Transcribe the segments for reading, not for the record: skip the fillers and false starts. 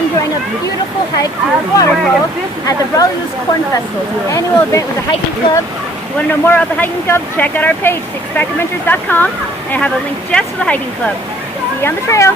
enjoying a beautiful hike to Waterfall at the Roses Cornfest, annual event with the hiking club. If you want to know more about the hiking club, check out our page, sixpackedventures.com, and I have a link just for the hiking club. See you on the trail.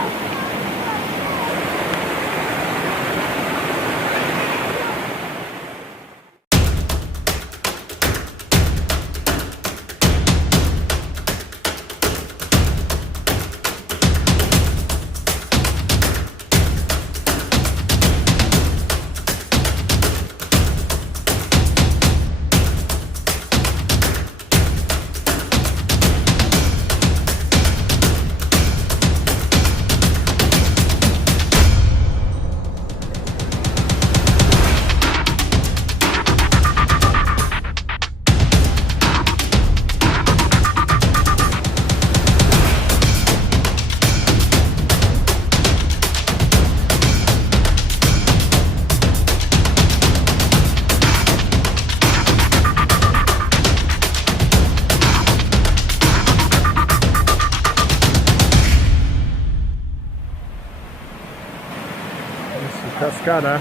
Cascada.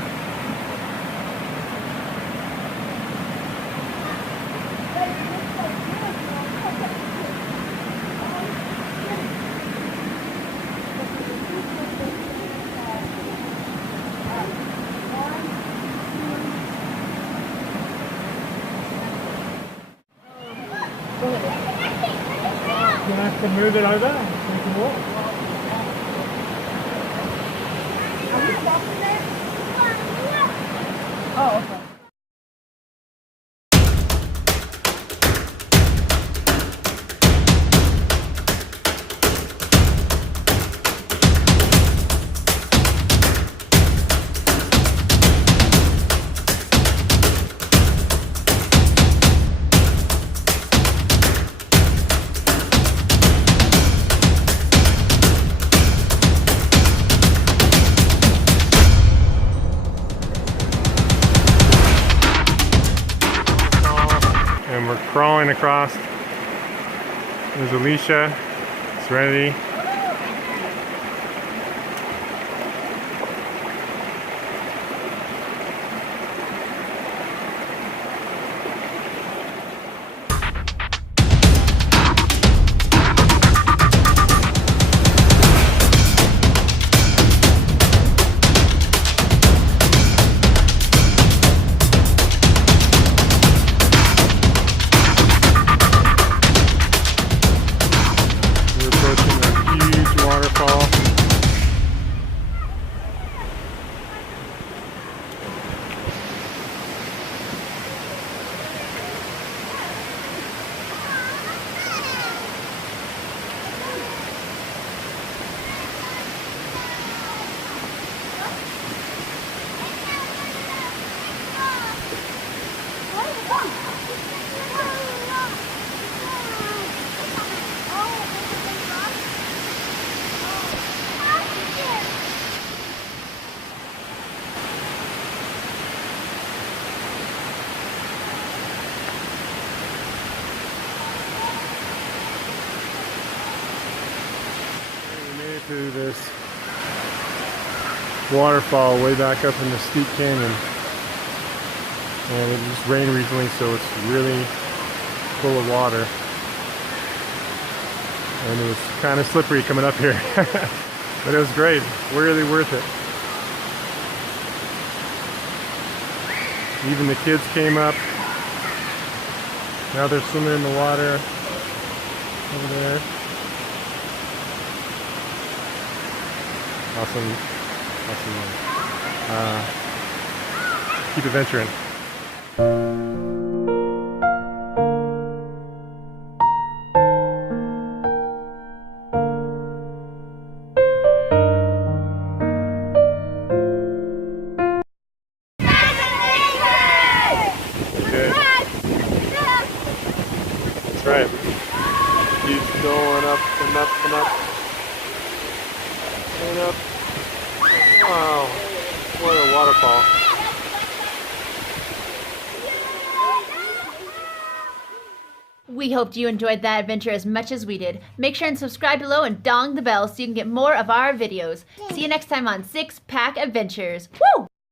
You have to move it over. You can walk. Oh, okay. And we're crawling across. There's Alicia. It's ready. To this waterfall way back up in the steep canyon, and it just rained recently, so it's really full of water, and it was kind of slippery coming up here. But it was great, really worth it. Even the kids came up. Now they're swimming in the water over there. Awesome. Keep adventuring. That's right. Keeps going up and up and up. And up. Wow, what a waterfall. We hoped you enjoyed that adventure as much as we did. Make sure and subscribe below and dong the bell so you can get more of our videos. See you next time on Six Pack Adventures. Woo!